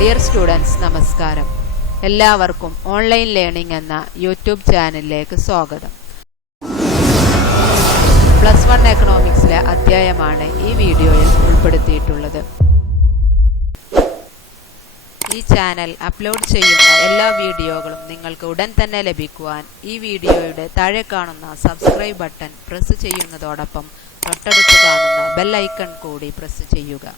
Dear students, നമസ്കാരം. എല്ലാവർക്കും online learning എന്ന യൂട്യൂബ് ചാനലിലേക്ക് സ്വാഗതം. +1 എക്കണോമിക്സിലെ അധ്യായമാണ് ഈ വീഡിയോയിൽ ഉൾപ്പെടുത്തിയിട്ടുള്ളത്. ഈ ചാനൽ അപ്ലോഡ് ചെയ്യുന്ന എല്ലാ വീഡിയോകളും നിങ്ങൾക്ക് ഉടൻ തന്നെ ലഭിക്കുവാൻ ഈ വീഡിയോയുടെ താഴെ കാണുന്ന സബ്സ്ക്രൈബ് ബട്ടൺ പ്രസ് ചെയ്യുന്നതോടൊപ്പം തൊട്ടടുത്ത് കാണുന്ന ബെൽ ഐക്കൺ കൂടി പ്രസ് ചെയ്യുക.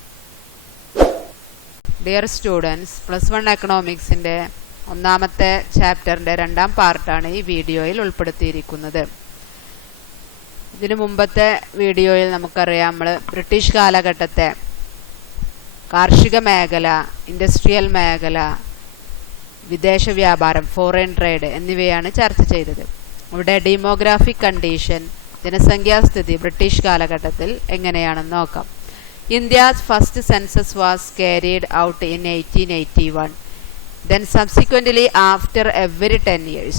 ഡിയർ സ്റ്റുഡൻസ്, +1 എക്കണോമിക്സിൻ്റെ ഒന്നാമത്തെ ചാപ്റ്ററിൻ്റെ 2ാം പാർട്ടാണ് ഈ വീഡിയോയിൽ ഉൾപ്പെടുത്തിയിരിക്കുന്നത്. ഇതിനു മുമ്പത്തെ വീഡിയോയിൽ നമുക്കറിയാം, നമ്മൾ ബ്രിട്ടീഷ് കാലഘട്ടത്തെ കാർഷിക മേഖല, ഇൻഡസ്ട്രിയൽ മേഖല, വിദേശ വ്യാപാരം, ഫോറിൻ ട്രേഡ് എന്നിവയാണ് ചർച്ച ചെയ്തത്. ഇവിടെ ഡെമോഗ്രാഫിക് കണ്ടീഷൻ, ജനസംഖ്യാസ്ഥിതി ബ്രിട്ടീഷ് കാലഘട്ടത്തിൽ എങ്ങനെയാണെന്ന് നോക്കാം. India's first census was carried out in 1881. Then subsequently after every 10 years.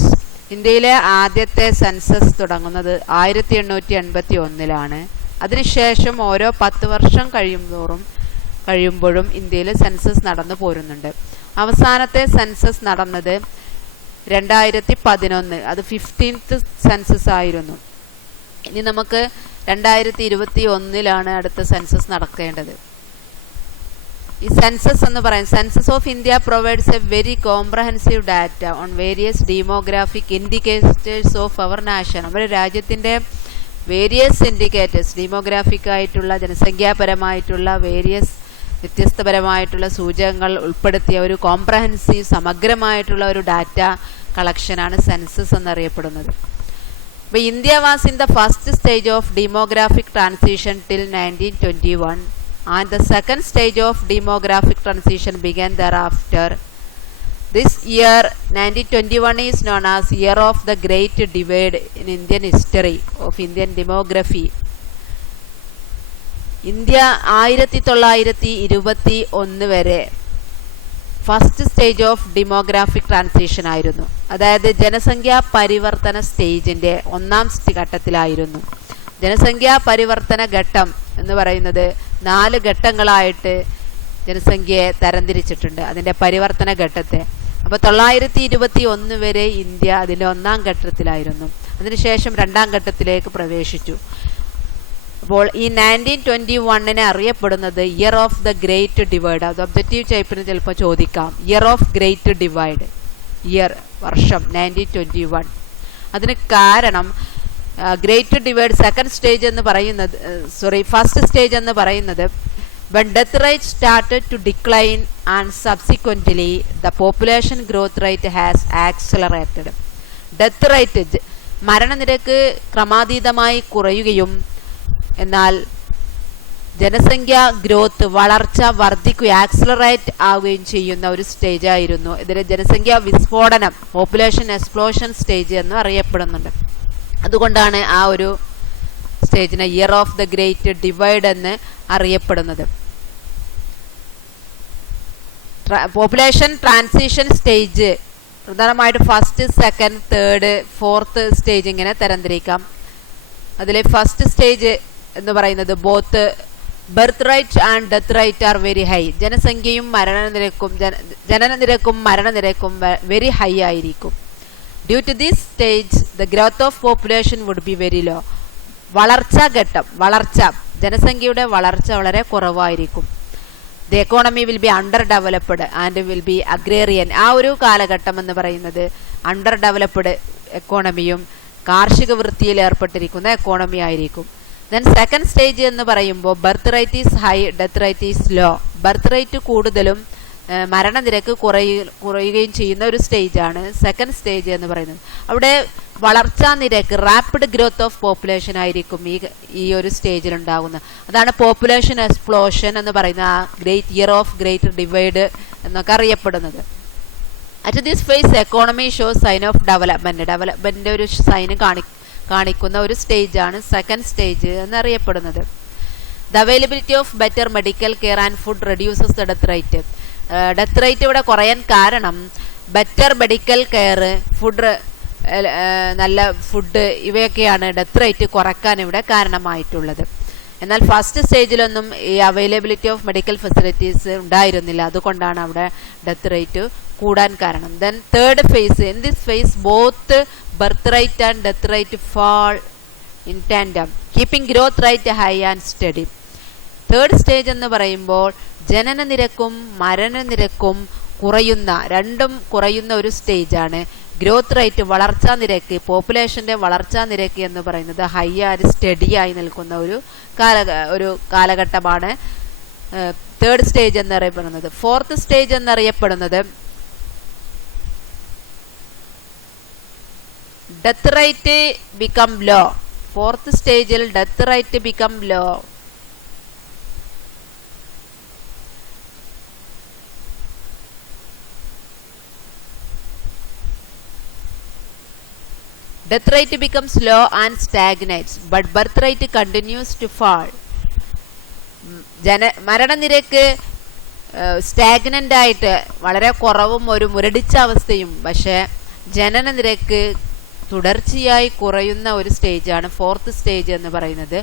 ഇന്ത്യയിലെ ആദ്യത്തെ സെൻസസ് തുടങ്ങുന്നത് 1881 അതിനുശേഷം ഓരോ 10 വർഷം കഴിയുമ്പോഴും ഇന്ത്യയിൽ സെൻസസ് നടന്നു പോരുന്നുണ്ട്. അവസാനത്തെ സെൻസസ് നടന്നത് 2011, അത് 15th സെൻസസ് ആയിരുന്നു. ഇനി നമുക്ക് 2021 അടുത്ത സെൻസസ് നടക്കേണ്ടത്. ഈ സെൻസസ് എന്ന് പറയുന്നത്, census of India provides a very comprehensive data on various demographic indicators of our nation. നമ്മുടെ രാജ്യത്തിൻ്റെ വേരിയസ് ഇൻഡിക്കേറ്റേഴ്സ്, ഡെമോഗ്രാഫിക് ആയിട്ടുള്ള, ജനസംഖ്യാപരമായിട്ടുള്ള വേരിയസ് വ്യത്യസ്തപരമായിട്ടുള്ള സൂചകങ്ങൾ ഉൾപ്പെടുത്തിയ ഒരു കോംപ്രഹെൻസീവ് സമഗ്രമായിട്ടുള്ള ഒരു ഡാറ്റ കളക്ഷനാണ് സെൻസസ് എന്നറിയപ്പെടുന്നത്. India was in the first stage of demographic transition till 1921 and the second stage of demographic transition began thereafter. This year 1921 is known as Year of the Great Divide in Indian history of Indian demography. India 1921 വരെ first stage of demographic transition ആയിരുന്നു. അതായത് ജനസംഖ്യാ പരിവർത്തന സ്റ്റേജിൻ്റെ 1ാം ഘട്ടത്തിലായിരുന്നു. ജനസംഖ്യാ പരിവർത്തന ഘട്ടം എന്ന് പറയുന്നത് 4 ഘട്ടങ്ങളായിട്ട് ജനസംഖ്യയെ തരംതിരിച്ചിട്ടുണ്ട്, അതിൻ്റെ പരിവർത്തന ഘട്ടത്തെ. അപ്പോൾ 1921 വരെ ഇന്ത്യ അതിൻ്റെ 1ാം ഘട്ടത്തിലായിരുന്നു. അതിനുശേഷം 2ാം ഘട്ടത്തിലേക്ക് പ്രവേശിച്ചു. അപ്പോൾ ഈ 1921 അറിയപ്പെടുന്നത് year of the great divide. അത് ഒബ്ജക്റ്റീവ് ടൈപ്പിന് ചിലപ്പോൾ ചോദിക്കാം. Year of great divide, year വർഷം 1921. അതിന് കാരണം ഗ്രേറ്റ് ഡിവൈഡ് സെക്കൻഡ് സ്റ്റേജ് എന്ന് പറയുന്നത്, ഫസ്റ്റ് സ്റ്റേജ് എന്ന് പറയുന്നത് when death rate started to decline and subsequently the population growth rate has accelerated. Death rate, മരണനിരക്ക് ക്രമാതീതമായി കുറയുകയും എന്നാൽ ജനസംഖ്യ ഗ്രോത്ത്, വളർച്ച വർദ്ധിക്കുകയും ആക്സിലറേറ്റ് ആവുകയും ചെയ്യുന്ന ഒരു സ്റ്റേജ് ആയിരുന്നു. ഇതിന് ജനസംഖ്യാ വിസ്ഫോടനം, പോപ്പുലേഷൻ എക്സ്പ്ലോഷൻ സ്റ്റേജ് എന്ന് അറിയപ്പെടുന്നുണ്ട്. അതുകൊണ്ടാണ് ആ ഒരു സ്റ്റേജിനെ year of the great divide എന്ന് അറിയപ്പെടുന്നത്. പോപ്പുലേഷൻ ട്രാൻസിഷൻ സ്റ്റേജ് പ്രധാനമായിട്ട് first, second, third, fourth stage ഇങ്ങനെ തരംതിരിക്കാം. അതിൽ ഫസ്റ്റ് സ്റ്റേജ് എന്ന് പറയുന്നത് both birth rate and death rate are very high. ജനസംഖ്യയും ജനനനിരക്കും മരണനിരക്കും വെരി ഹൈ ആയിരിക്കും. Due to this stage the growth of population would be very low. ജനസംഖ്യയുടെ വളർച്ച വളരെ കുറവായിരിക്കും. The economy will be underdeveloped and will be agrarian. ആ ഒരു കാലഘട്ടം എന്ന് പറയുന്നത് അണ്ടർ ഡെവലപ്ഡ് എക്കോണമിയും കാർഷിക വൃത്തിയിൽ ഏർപ്പെട്ടിരിക്കുന്ന എക്കോണമി ആയിരിക്കും. ദെൻ സെക്കൻഡ് സ്റ്റേജ് എന്ന് പറയുമ്പോൾ birth rate is high, death rate is low. Birth rate കൂടുതലും മരണനിരക്ക് കുറയുകയും ചെയ്യുന്ന ഒരു സ്റ്റേജാണ് സെക്കൻഡ് സ്റ്റേജ് എന്ന് പറയുന്നത്. അവിടെ വളർച്ചാ നിരക്ക്, റാപ്പിഡ് ഗ്രോത്ത് ഓഫ് പോപ്പുലേഷൻ ആയിരിക്കും ഈ ഒരു സ്റ്റേജിൽ ഉണ്ടാകുന്നത്. അതാണ് പോപ്പുലേഷൻ എക്സ്പ്ലോഷൻ എന്ന് പറയുന്ന ആ great year of great divide എന്നൊക്കെ അറിയപ്പെടുന്നത്. At this phase economy shows sign of development ഒരു സൈന് കാണിക്കുന്ന ഒരു സ്റ്റേജാണ് സെക്കൻഡ് സ്റ്റേജ് എന്നറിയപ്പെടുന്നത്. The availability of better medical care and food reduces the death rate. Death rate ഇവിടെ കുറയാൻ കാരണം ബെറ്റർ മെഡിക്കൽ കെയർ, ഫുഡ്, നല്ല ഫുഡ്, ഇവയൊക്കെയാണ് ഡെത്ത് റേറ്റ് കുറക്കാൻ ഇവിടെ കാരണമായിട്ടുള്ളത്. എന്നാൽ ഫസ്റ്റ് സ്റ്റേജിലൊന്നും ഈ അവൈലബിലിറ്റി ഓഫ് മെഡിക്കൽ ഫെസിലിറ്റീസ് ഉണ്ടായിരുന്നില്ല. അതുകൊണ്ടാണ് അവിടെ ഡെത്ത് റേറ്റ് കൂടാൻ കാരണം. Then third phase, in this face both birth rate and death rate fall in tandem keeping growth rate high and study. Third stage എന്ന് പറയുമ്പോൾ ജനന നിരക്കും മരണനിരക്കും രണ്ടും കുറയുന്ന ഒരു സ്റ്റേജാണ്. ഗ്രോത്ത് റേറ്റ്, വളർച്ചാ നിരക്ക്, പോപ്പുലേഷന്റെ വളർച്ചാ നിരക്ക് എന്ന് പറയുന്നത് ഹൈ ആൻഡ് സ്റ്റഡി ആയി നിൽക്കുന്ന ഒരു കാലഘട്ടമാണ് തേർഡ് സ്റ്റേജ് എന്നറിയപ്പെടുന്നത്. ഫോർത്ത് സ്റ്റേജ് എന്നറിയപ്പെടുന്നത് death rate become low. Fourth സ്റ്റേജിൽ death rate become low. Death rate becomes low and stagnates, but birth rate continues to fall. മരണനിരക്ക് സ്റ്റാഗ്നന്റ് ആയിട്ട് വളരെ കുറവും ഒരു മുരടിച്ച അവസ്ഥയും, പക്ഷേ ജനന നിരക്ക് തുടർച്ചയായി കുറയുന്ന ഒരു സ്റ്റേജാണ് ഫോർത്ത് സ്റ്റേജ് എന്ന് പറയുന്നത്.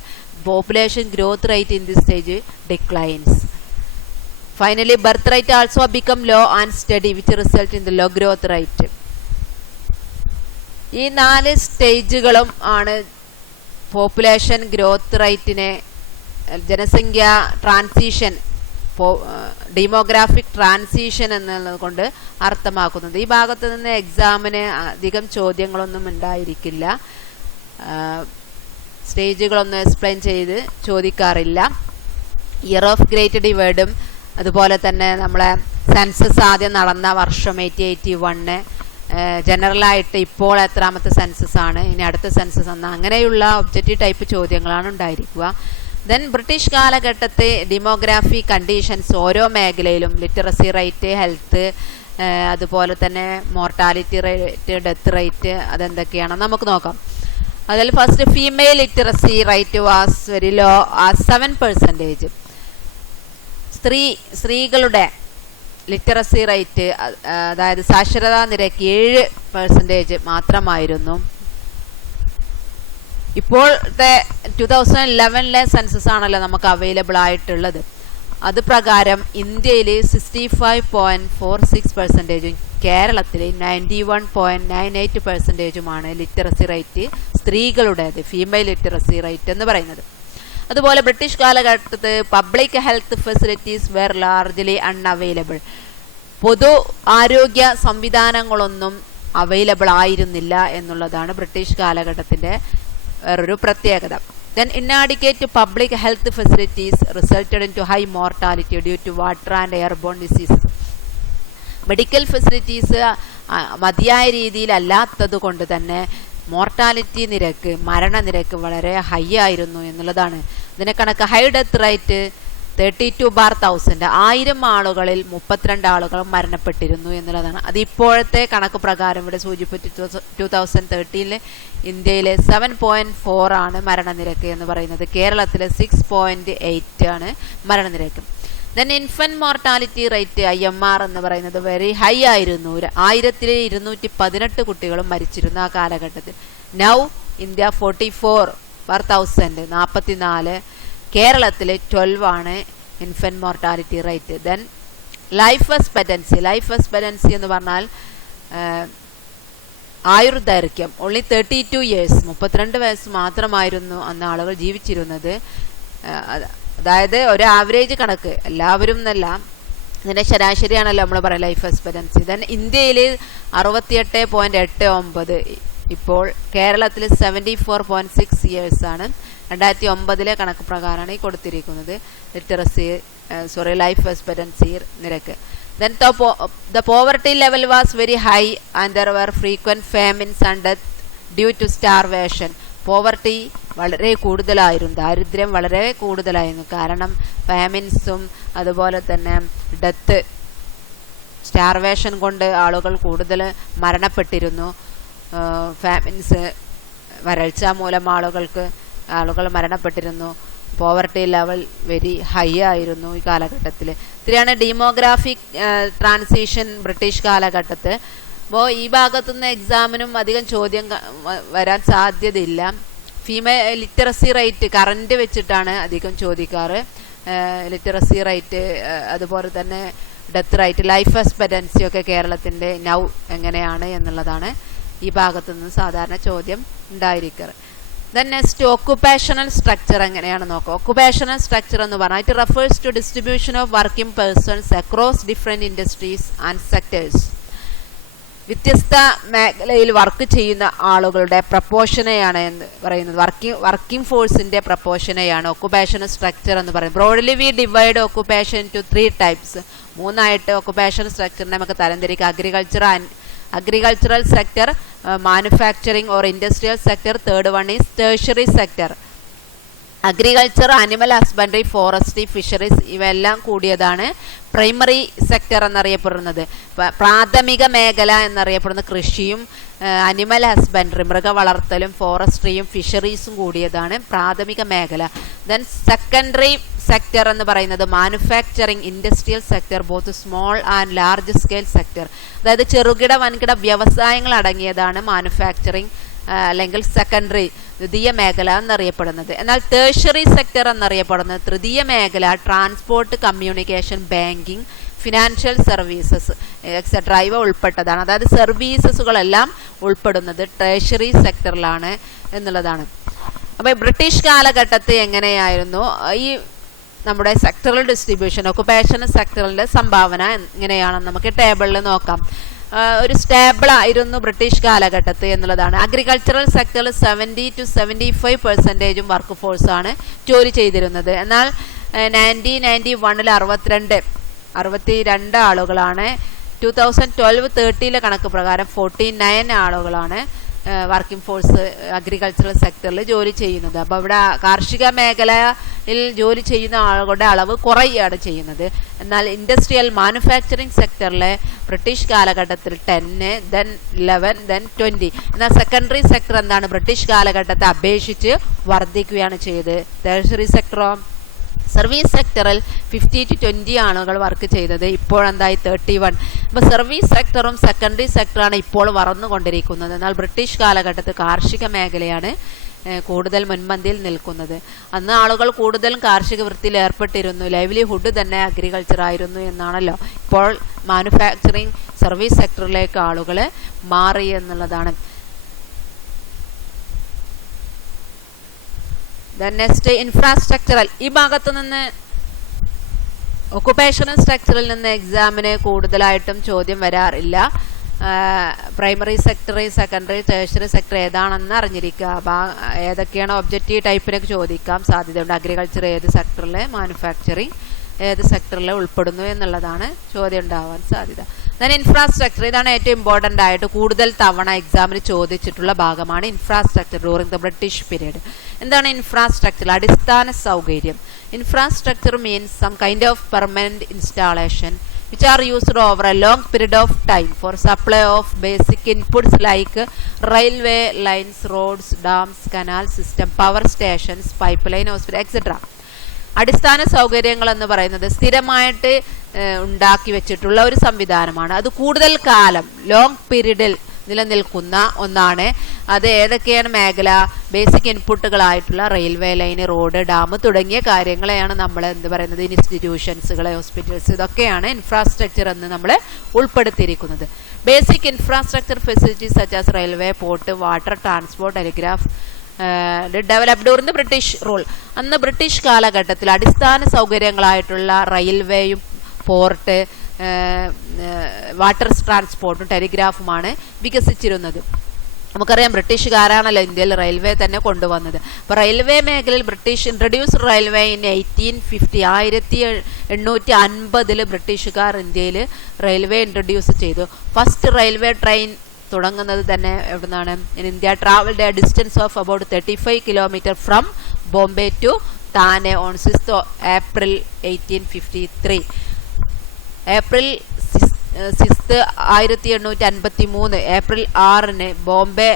Population growth rate in this stage declines. Finally birth rate also become low and study which result in the low growth rate. ഈ 4 സ്റ്റേജുകളും ആണ് പോപ്പുലേഷൻ ഗ്രോത്ത് റേറ്റിനെ, ജനസംഖ്യ ട്രാൻസിഷൻ, ഡെമോഗ്രാഫിക് ട്രാൻസിഷൻ എന്നുള്ളത് കൊണ്ട് അർത്ഥമാക്കുന്നത്. ഈ ഭാഗത്ത് നിന്ന് എക്സാമിന് അധികം ചോദ്യങ്ങളൊന്നും ഉണ്ടായിരിക്കില്ല. സ്റ്റേജുകളൊന്നും എക്സ്പ്ലെയിൻ ചെയ്ത് ചോദിക്കാറില്ല. ഇയർ ഓഫ് ഗ്രേറ്റ് ഡിവൈഡും അതുപോലെ തന്നെ നമ്മളെ സെൻസസ് ആദ്യം നടന്ന വർഷം 1881, ജനറലായിട്ട് ഇപ്പോൾ എത്രാമത്തെ സെൻസസ് ആണ്, ഇനി അടുത്ത സെൻസസ് എന്ന അങ്ങനെയുള്ള ഒബ്ജക്റ്റീവ് ടൈപ്പ് ചോദ്യങ്ങളാണ് ഉണ്ടായിരിക്കുക. ദെൻ ബ്രിട്ടീഷ് കാലഘട്ടത്തെ ഡെമോഗ്രാഫി കണ്ടീഷൻസ് ഓരോ മേഖലയിലും, ലിറ്ററസി റേറ്റ്, ഹെൽത്ത്, അതുപോലെ തന്നെ മോർട്ടാലിറ്റി റേറ്റ്, ഡെത്ത് റേറ്റ്, അതെന്തൊക്കെയാണെന്ന് നമുക്ക് നോക്കാം. അതിൽ first female literacy rate was very low as 7%. സ്ത്രീകളുടെ ലിറ്ററസി റേറ്റ്, അതായത് സാക്ഷരതാ നിരക്ക് 7% മാത്രമായിരുന്നു. ഇപ്പോഴത്തെ 2011 സെൻസസ് ആണല്ലോ നമുക്ക് അവൈലബിൾ ആയിട്ടുള്ളത്. അത് പ്രകാരം ഇന്ത്യയിൽ 65.46%, കേരളത്തിൽ 91.98% ലിറ്ററസി റേറ്റ് സ്ത്രീകളുടേത്, ഫീമെയിൽ ലിറ്ററസി റേറ്റ് എന്ന് പറയുന്നത്. അതുപോലെ ബ്രിട്ടീഷ് കാലഘട്ടത്ത് public health facilities were largely unavailable. പൊതു ആരോഗ്യ സംവിധാനങ്ങളൊന്നും അവൈലബിൾ ആയിരുന്നില്ല എന്നുള്ളതാണ് ബ്രിട്ടീഷ് കാലഘട്ടത്തിന്റെ വേറൊരു പ്രത്യേകത. Then inadequate public health facilities resulted into high mortality due to water and airborne diseases. Medical facilities മതിയായ രീതിയിൽ അല്ലാത്തത് കൊണ്ട് തന്നെ മോർട്ടാലിറ്റി നിരക്ക്, മരണനിരക്ക് വളരെ ഹൈ ആയിരുന്നു എന്നുള്ളതാണ്. ഇതിനെ കണക്ക് ഹൈ ഡെത്ത് റേറ്റ് 32/1000, 1000 ആളുകളിൽ 32 ആളുകൾ മരണപ്പെട്ടിരുന്നു എന്നുള്ളതാണ്. അത് ഇപ്പോഴത്തെ കണക്ക് പ്രകാരം ഇവിടെ സൂചിപ്പിച്ചു 2013 ഇന്ത്യയിലെ 7.4 ആണ് മരണനിരക്ക് എന്ന് പറയുന്നത്. കേരളത്തിലെ 6.8 ആണ് മരണനിരക്ക്. Then infant mortality rate IMR എന്ന് പറയുന്നത് വെരി ഹൈ ആയിരുന്നു. 1218 കുട്ടികളും മരിച്ചിരുന്നു ആ കാലഘട്ടത്തിൽ. Now India 44/1000, 44. കേരളത്തിൽ 12 ആണ് infant mortality rate. Then life expectancy എന്ന് പറഞ്ഞാൽ ആയുർദൈർഘ്യം ഓൺലി 32 years, 32 വയസ്സ് മാത്രമായിരുന്നു അന്ന് ആളുകൾ ജീവിച്ചിരുന്നത്. അതായത് ഒരു ആവറേജ് കണക്ക്, എല്ലാവരും എന്നല്ല, ഇതിന്റെ ശരാശരിയാണല്ലോ നമ്മൾ പറയാം ലൈഫ് എക്സ്പെക്റ്റൻസി. ദെൻ ഇന്ത്യയിൽ 68.89, ഇപ്പോൾ കേരളത്തിൽ 74.6 years ആണ്. 2009 കണക്ക് പ്രകാരമാണ് ഈ കൊടുത്തിരിക്കുന്നത് ലൈഫ് എക്സ്പെക്റ്റൻസി നിരക്ക്. Then the poverty level was very high and there were frequent famines and death due to starvation. Poverty വളരെ കൂടുതലായിരുന്നു, ദാരിദ്ര്യം വളരെ കൂടുതലായിരുന്നു. കാരണം ഫാമിൻസും അതുപോലെ തന്നെ ഡെത്ത്, സ്റ്റാർവേഷൻ കൊണ്ട് ആളുകൾ കൂടുതൽ മരണപ്പെട്ടിരുന്നു. ഫാമിൻസ്, വരൾച്ച മൂലം ആളുകൾ മരണപ്പെട്ടിരുന്നു. പോവർട്ടി ലെവൽ വെരി ഹൈ ആയിരുന്നു ഈ കാലഘട്ടത്തിൽ. ഇത്രയാണ് ഡെമോഗ്രാഫിക് ട്രാൻസിഷൻ ബ്രിട്ടീഷ് കാലഘട്ടത്തിൽ. അപ്പോൾ ഈ ഭാഗത്തുനിന്ന് എക്സാമിനും അധികം ചോദ്യം വരാൻ സാധ്യതയില്ല. ഫീമെയിൽ ലിറ്ററസി റേറ്റ് കറണ്ട് വെച്ചിട്ടാണ് അധികം ചോദിക്കാറ്. ലിറ്ററസി റേറ്റ്, അതുപോലെ തന്നെ ഡെത്ത് റേറ്റ്, ലൈഫ് എക്സ്പെക്റ്റൻസി ഒക്കെ കേരളത്തിൻ്റെ നൗ എങ്ങനെയാണ് എന്നുള്ളതാണ് ഈ ഭാഗത്തു നിന്ന് സാധാരണ ചോദ്യം ഉണ്ടായിരിക്കാറ്. ദെൻ നെക്സ്റ്റ് ഒക്കുപേഷണൽ സ്ട്രക്ചർ എങ്ങനെയാണ് നോക്കാം. ഒക്കുപേഷണൽ സ്ട്രക്ചർ എന്ന് പറഞ്ഞാൽ it refers to distribution of working persons across different industries and sectors. വ്യത്യസ്ത മേഖലയിൽ വർക്ക് ചെയ്യുന്ന ആളുകളുടെ പ്രപ്പോഷനെയാണ് എന്ന് പറയുന്നത്. വർക്കിംഗ് ഫോഴ്സിന്റെ പ്രപ്പോഷനെയാണ് ഒക്കുപേഷണൽ സ്ട്രക്ചർ എന്ന് പറയുന്നത്. Broadly we divide occupation to 3 types. 3ആയിട്ട് ഒക്കുപേഷണൽ സ്ട്രക്ചറിനെ നമുക്ക് തരംതിരിക്കാം. agricultural sector, manufacturing or industrial sector. Third one is tertiary sector. Agriculture, animal husbandry, forestry, fisheries ഇവയെല്ലാം കൂടിയതാണ് പ്രൈമറി സെക്ടർ എന്നറിയപ്പെടുന്നത്. പ്രാഥമിക മേഖല എന്നറിയപ്പെടുന്ന കൃഷിയും അനിമൽ ഹസ്ബൻഡറി മൃഗ വളർത്തലും ഫോറസ്ട്രിയും ഫിഷറീസും കൂടിയതാണ് പ്രാഥമിക മേഖല. ദെൻ സെക്കൻഡറി സെക്ടർ എന്ന് പറയുന്നത് manufacturing, industrial sector, both small and large scale sector. അതായത് ചെറുകിട വൻകിട വ്യവസായങ്ങൾ അടങ്ങിയതാണ് മാനുഫാക്ചറിങ് അല്ലെങ്കിൽ സെക്കൻഡറി ദ്വിതീയ മേഖല എന്നറിയപ്പെടുന്നത്. എന്നാൽ ടേഴ്സറി സെക്ടർ എന്നറിയപ്പെടുന്നത് തൃതീയ മേഖല transport, communication, banking, financial services etcetera ഇവ ഉൾപ്പെട്ടതാണ്. അതായത് സർവീസസുകളെല്ലാം ഉൾപ്പെടുന്നത് ടേഴ്സറി സെക്ടറിലാണ് എന്നുള്ളതാണ്. അപ്പോൾ ബ്രിട്ടീഷ് കാലഘട്ടത്തിൽ എങ്ങനെയായിരുന്നു ഈ നമ്മുടെ സെക്ടറൽ ഡിസ്ട്രിബ്യൂഷൻ, ഒക്കുപേഷണൽ സെക്ടറിൻ്റെ സംഭാവന എങ്ങനെയാണെന്ന് നമുക്ക് ടേബിളിൽ നോക്കാം. ഒരു സ്റ്റേബിൾ ആയിരുന്നു ബ്രിട്ടീഷ് കാലഘട്ടത്തിൽ എന്നുള്ളതാണ്. അഗ്രികൾച്ചറൽ സെക്ടറിൽ 70 to 75% വർക്ക് ഫോഴ്സാണ് ജോലി ചെയ്തിരുന്നത്. എന്നാൽ 1991 62 ആളുകളാണ്. 2012-13 കണക്ക് പ്രകാരം 49 ആളുകളാണ് വർക്കിംഗ് ഫോഴ്സ് അഗ്രികൾച്ചറൽ സെക്ടറിൽ ജോലി ചെയ്യുന്നത്. അപ്പോൾ ഇവിടെ കാർഷിക മേഖലയിൽ ജോലി ചെയ്യുന്ന ആളുകളുടെ അളവ് കുറയുകയാണ് ചെയ്യുന്നത്. എന്നാൽ ഇൻഡസ്ട്രിയൽ മാനുഫാക്ചറിങ് സെക്ടറിലെ ബ്രിട്ടീഷ് കാലഘട്ടത്തിൽ 10, ദെൻ 11, ദെൻ 20. എന്നാൽ സെക്കൻഡറി സെക്ടർ എന്താണ് ബ്രിട്ടീഷ് കാലഘട്ടത്തെ അപേക്ഷിച്ച് വർദ്ധിക്കുകയാണ് ചെയ്തത്. ടേഴ്സറി സെക്ടറോ സർവീസ് സെക്ടറിൽ 50 to 20 ആളുകൾ വർക്ക് ചെയ്തത്. ഇപ്പോഴെന്തായി 31. അപ്പോൾ സർവീസ് സെക്ടറും സെക്കൻഡറി സെക്ടറാണ് ഇപ്പോൾ വളർന്നുകൊണ്ടിരിക്കുന്നത്. എന്നാൽ ബ്രിട്ടീഷ് കാലഘട്ടത്തിൽ കാർഷിക മേഖലയാണ് കൂടുതൽ മുൻപന്തിയിൽ നിൽക്കുന്നത്. അന്ന് ആളുകൾ കൂടുതലും കാർഷിക വൃത്തിയിൽ ഏർപ്പെട്ടിരുന്നു. ലൈവ്ലിഹുഡ് തന്നെ അഗ്രികൾച്ചർ ആയിരുന്നു എന്നാണല്ലോ. ഇപ്പോൾ മാനുഫാക്ചറിങ് സർവീസ് സെക്ടറിലേക്ക് ആളുകൾ മാറി എന്നുള്ളതാണ്. Next infrastructural. ഈ ഭാഗത്തു നിന്ന് ഒക്കുപേഷണൽ സ്ട്രക്ചറിൽ നിന്ന് എക്സാമിന് കൂടുതലായിട്ടും ചോദ്യം വരാറില്ല. Primary sector, secondary, tertiary sector ഏതാണെന്ന് അറിഞ്ഞിരിക്കുക. ഏതൊക്കെയാണ് ഒബ്ജക്റ്റീവ് ടൈപ്പിനൊക്കെ ചോദിക്കാൻ സാധ്യതയുണ്ട്. അഗ്രികൾച്ചർ ഏത് സെക്ടറിൽ, മാനുഫാക്ചറിങ് ഏത് സെക്ടറിൽ ഉൾപ്പെടുന്നു എന്നുള്ളതാണ് ചോദ്യം ഉണ്ടാവാൻ സാധ്യത. ദെൻ ഇൻഫ്രാസ്ട്രക്ചർ, ഇതാണ് ഏറ്റവും ഇമ്പോർട്ടൻ്റ് ആയിട്ട് കൂടുതൽ തവണ എക്സാമിന് ചോദിച്ചിട്ടുള്ള ഭാഗമാണ് infrastructure during the British period. എന്താണ് ഇൻഫ്രാസ്ട്രക്ചർ? അടിസ്ഥാന സൗകര്യം. Infrastructure means some kind of permanent installation which are used over a long period of time for supply of basic inputs like railway lines, roads, dams, canal system, power stations, pipeline, hospital, etc. അടിസ്ഥാന സൗകര്യങ്ങൾ എന്ന് പറയുന്നത് സ്ഥിരമായിട്ട് ഉണ്ടാക്കി വെച്ചിട്ടുള്ള ഒരു സംവിധാനമാണ്. അത് കൂടുതൽ കാലം ലോങ് പീരീഡിൽ നിലനിൽക്കുന്ന ഒന്നാണ്. അത് ഏതൊക്കെയാണ് മേഖല? ബേസിക് ഇൻപുട്ടുകളായിട്ടുള്ള റെയിൽവേ ലൈൻ, റോഡ്, ഡാം തുടങ്ങിയ കാര്യങ്ങളെയാണ് നമ്മൾ എന്ത് പറയുന്നത്, ഇൻസ്റ്റിറ്റ്യൂഷൻസുകൾ, ഹോസ്പിറ്റൽസ്, ഇതൊക്കെയാണ് ഇൻഫ്രാസ്ട്രക്ചർ എന്ന് നമ്മൾ ഉൾപ്പെടുത്തിയിരിക്കുന്നത്. Basic infrastructure facilities such as railway, port, water, transport, telegraph developed during the British rule. അന്ന് ബ്രിട്ടീഷ് കാലഘട്ടത്തിൽ അടിസ്ഥാന സൗകര്യങ്ങളായിട്ടുള്ള റെയിൽവേയും പോർട്ട്, വാട്ടർ ട്രാൻസ്പോർട്ടും ടെലിഗ്രാഫുമാണ് വികസിച്ചിരുന്നത്. നമുക്കറിയാം ബ്രിട്ടീഷുകാരാണല്ലോ ഇന്ത്യയിൽ റെയിൽവേ തന്നെ കൊണ്ടുവന്നത്. അപ്പോൾ റെയിൽവേ മേഖലയിൽ ബ്രിട്ടീഷ് ഇൻട്രൊഡ്യൂസ്ഡ് റെയിൽവേ ഇൻ 1850 1850 ബ്രിട്ടീഷുകാർ ഇന്ത്യയിൽ റെയിൽവേ ഇൻട്രൊഡ്യൂസ് ചെയ്തു. ഫസ്റ്റ് റെയിൽവേ ട്രെയിൻ തുടങ്ങുന്നത് തന്നെ എവിടുന്നാണ്? In India travelled a distance of about 35 kilometre from Bombay to Thane on 6 April 1853. April 6 1853 April 6 Bombay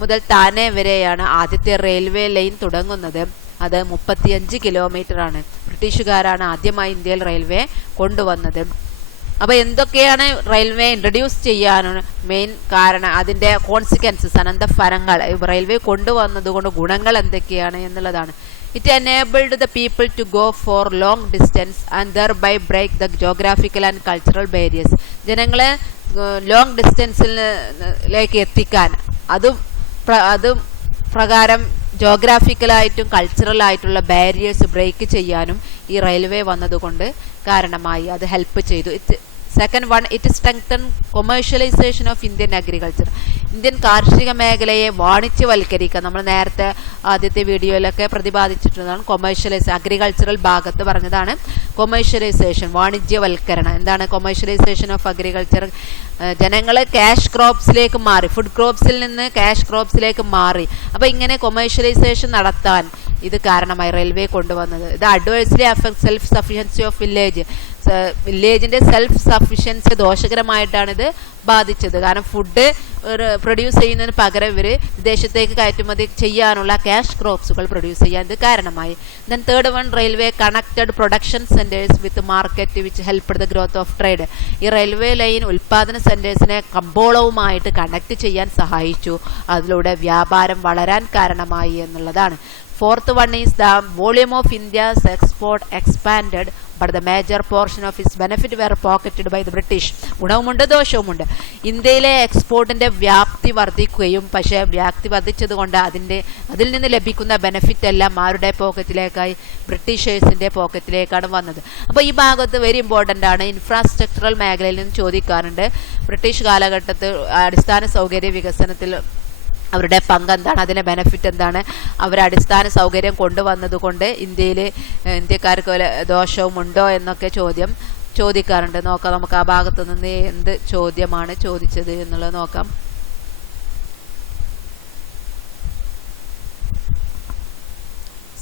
മുതൽ താനെ വരെയാണ് ആദ്യത്തെ റെയിൽവേ ലൈൻ തുടങ്ങുന്നത്. അത് 35 കിലോമീറ്റർ ആണ്. ബ്രിട്ടീഷുകാരാണ് ആദ്യമായി ഇന്ത്യയിൽ റെയിൽവേ കൊണ്ടുവന്നത്. അപ്പോൾ എന്തൊക്കെയാണ് റെയിൽവേ ഇൻട്രൊഡ്യൂസ് ചെയ്യാനുള്ള മെയിൻ കാരണം, അതിൻ്റെ കോൺസിക്വൻസസ്, അനന്തഫലങ്ങൾ റെയിൽവേ കൊണ്ടുവന്നതുകൊണ്ട് ഗുണങ്ങൾ എന്തൊക്കെയാണ് എന്നുള്ളതാണ്. It enabled the people to go for long distance and thereby break the geographical and cultural barriers. ജനങ്ങളെ ലോങ് ഡിസ്റ്റൻസിലേക്ക് എത്തിക്കാൻ, അതും പ്രകാരം ജോഗ്രാഫിക്കലായിട്ടും കൾച്ചറലായിട്ടുള്ള ബാരിയേഴ്സ് ബ്രേക്ക് ചെയ്യാനും ഈ റെയിൽവേ വന്നതുകൊണ്ട് കാരണമായി, അത് ഹെൽപ്പ് ചെയ്തു. Second one, it strengthen commercialisation of Indian agriculture. Indian കാർഷിക മേഖലയെ വാണിജ്യവൽക്കരിക്കുക. നമ്മൾ നേരത്തെ ആദ്യത്തെ വീഡിയോയിലൊക്കെ പ്രതിപാദിച്ചിട്ടുള്ളതാണ്. അഗ്രികൾച്ചറൽ ഭാഗത്ത് പറഞ്ഞതാണ് കൊമേഴ്ഷ്യലൈസേഷൻ, വാണിജ്യവൽക്കരണം. എന്താണ് കൊമേഴ്ഷ്യലൈസേഷൻ ഓഫ് അഗ്രികൾച്ചർ? ജനങ്ങൾ ക്യാഷ് ക്രോപ്സിലേക്ക് മാറി, ഫുഡ് ക്രോപ്സിൽ നിന്ന് ക്യാഷ് ക്രോപ്സിലേക്ക് മാറി. അപ്പോൾ ഇങ്ങനെ കൊമേഴ്ഷ്യലൈസേഷൻ നടത്താൻ ഇത് കാരണമായി റെയിൽവേ കൊണ്ടുവന്നത്. ഇത് adversely affect self sufficiency of വില്ലേജിന്റെ സെൽഫ് സഫിഷ്യൻസി ദോഷകരമായിട്ടാണ് ഇത് ബാധിച്ചത്. കാരണം ഫുഡ് പ്രൊഡ്യൂസ് ചെയ്യുന്നതിന് പകരം ഇവർ വിദേശത്തേക്ക് കയറ്റുമതി ചെയ്യാനുള്ള ക്യാഷ് ക്രോപ്സുകൾ പ്രൊഡ്യൂസ് ചെയ്യാൻ ഇത് കാരണമായി. Then third one, railway connected production centres with market which helped the growth of trade. ഈ റെയിൽവേ ലൈൻ ഉൽപാദന സെന്റേഴ്സിനെ കമ്പോളവുമായിട്ട് കണക്ട് ചെയ്യാൻ സഹായിച്ചു. അതിലൂടെ വ്യാപാരം വളരാൻ കാരണമായി എന്നുള്ളതാണ്. Fourth one is the volume of India's export expanded, but the major portion of its benefit were pocketed by the British. ഗുണവുമുണ്ട് ദോഷവുമുണ്ട്. ഇന്ത്യയിലെ എക്സ്പോർട്ടിന്റെ വ്യാപ്തി വർദ്ധിക്കുകയും, പക്ഷേ വ്യാപ്തി വർദ്ധിച്ചതുകൊണ്ട് അതിൽ നിന്ന് ലഭിക്കുന്ന ബെനിഫിറ്റ് എല്ലാം ആരുടെ പോക്കറ്റിലേക്കായി? ബ്രിട്ടീഷേഴ്സിന്റെ പോക്കറ്റിലേക്കാണ് വന്നത്. അപ്പോൾ ഈ ഭാഗത്ത് വെരി ഇമ്പോർട്ടൻ്റ് ആണ്. ഇൻഫ്രാസ്ട്രക്ചറൽ മേഖലയിൽ നിന്ന് ചോദിക്കാറുണ്ട്. ബ്രിട്ടീഷ് കാലഘട്ടത്തിൽ അടിസ്ഥാന സൗകര്യ വികസനത്തിൽ അവരുടെ പങ്ക് എന്താണ്, അതിൻ്റെ ബെനിഫിറ്റ് എന്താണ്, അവർ അടിസ്ഥാന സൗകര്യം കൊണ്ടുവന്നതുകൊണ്ട് ഇന്ത്യക്കാർക്ക് വല്ല ദോഷവുമുണ്ടോ എന്നൊക്കെ ചോദിക്കാറുണ്ട്. നോക്കാം നമുക്ക് ആ ഭാഗത്തു നിന്ന് എന്ത് ചോദ്യമാണ് ചോദിച്ചത് എന്നുള്ളത് നോക്കാം.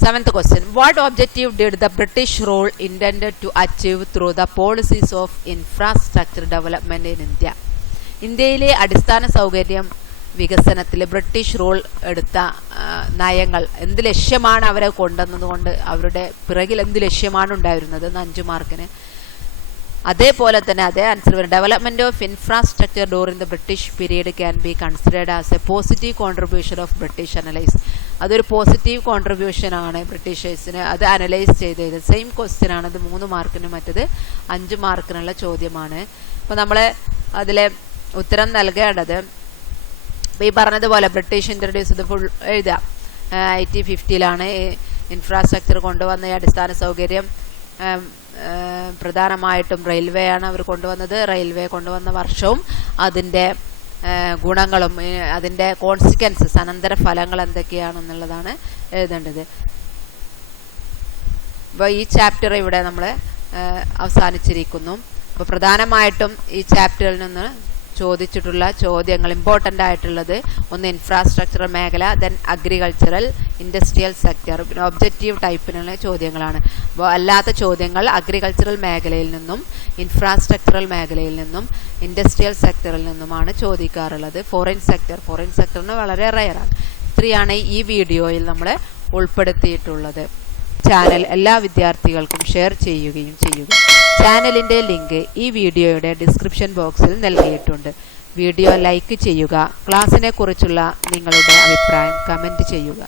Seventh question, what objective did the British rule intended to achieve through the policies of infrastructure development in India? ഇന്ത്യയിലെ അടിസ്ഥാന സൗകര്യം വികസനത്തിൽ ബ്രിട്ടീഷ് റൂൾ എടുത്ത നയങ്ങൾ, എന്ത് ലക്ഷ്യമാണ് അവരെ കൊണ്ടുവന്നതുകൊണ്ട്, അവരുടെ പിറകിൽ എന്ത് ലക്ഷ്യമാണ് ഉണ്ടായിരുന്നത്? 5 മാർക്കിന്. അതേപോലെ തന്നെ അതേ ആൻസർ വരും. Development of infrastructure during the British period can be considered as A positive contribution of British analyse. അതൊരു പോസിറ്റീവ് കോൺട്രിബ്യൂഷൻ ആണ് ബ്രിട്ടീഷേഴ്സിന്, അത് അനലൈസ് ചെയ്തത്. സെയിം ക്വസ്റ്റ്യൻ ആണ്, അത് 3 മാർക്കിന്, മറ്റത് 5 മാർക്കിനുള്ള ചോദ്യമാണ്. അപ്പോൾ നമ്മൾ അതിലെ ഉത്തരം നൽകേണ്ടത് ഈ പറഞ്ഞതുപോലെ ബ്രിട്ടീഷ് ഇൻട്രൊഡ്യൂസ് ചെയ്ത് ഫുൾ എഴുതുക. 1850 ഇൻഫ്രാസ്ട്രക്ചർ കൊണ്ടുവന്ന അടിസ്ഥാന സൗകര്യം പ്രധാനമായിട്ടും റെയിൽവേ ആണ് അവർ കൊണ്ടുവന്നത്. റെയിൽവേ കൊണ്ടുവന്ന വർഷവും അതിൻ്റെ ഗുണങ്ങളും അതിൻ്റെ കോൺസിക്വൻസസ്, അനന്തരഫലങ്ങൾ എന്തൊക്കെയാണെന്നുള്ളതാണ് എഴുതേണ്ടത്. അപ്പോൾ ഈ ചാപ്റ്റർ ഇവിടെ നമ്മൾ അവസാനിച്ചിരിക്കുന്നു. അപ്പോൾ പ്രധാനമായിട്ടും ഈ ചാപ്റ്ററിൽ നിന്ന് ചോദിച്ചിട്ടുള്ള ചോദ്യങ്ങൾ ഇമ്പോർട്ടൻ്റ് ആയിട്ടുള്ളത്, ഒന്ന് ഇൻഫ്രാസ്ട്രക്ചറൽ മേഖല, ദെൻ അഗ്രികൾച്ചറൽ, ഇൻഡസ്ട്രിയൽ സെക്ടർ, പിന്നെ ഒബ്ജക്റ്റീവ് ടൈപ്പിനുള്ള ചോദ്യങ്ങളാണ്. അപ്പോൾ അല്ലാത്ത ചോദ്യങ്ങൾ അഗ്രികൾച്ചറൽ മേഖലയിൽ നിന്നും, ഇൻഫ്രാസ്ട്രക്ചറൽ മേഖലയിൽ നിന്നും, ഇൻഡസ്ട്രിയൽ സെക്ടറിൽ നിന്നുമാണ് ചോദിക്കാറുള്ളത്. ഫോറിൻ സെക്ടറിന് വളരെ റയറാണ്. ഇത്രയാണ് ഈ വീഡിയോയിൽ നമ്മൾ ഉൾപ്പെടുത്തിയിട്ടുള്ളത്. ചാനൽ എല്ലാ വിദ്യാർത്ഥികൾക്കും ഷെയർ ചെയ്യുകയും ചെയ്യുക. ചാനലിൻ്റെ ലിങ്ക് ഈ വീഡിയോയുടെ ഡിസ്ക്രിപ്ഷൻ ബോക്സിൽ നൽകിയിട്ടുണ്ട്. വീഡിയോ ലൈക്ക് ചെയ്യുക. ക്ലാസ്സിനെ കുറിച്ചുള്ള നിങ്ങളുടെ അഭിപ്രായം കമൻറ്റ് ചെയ്യുക.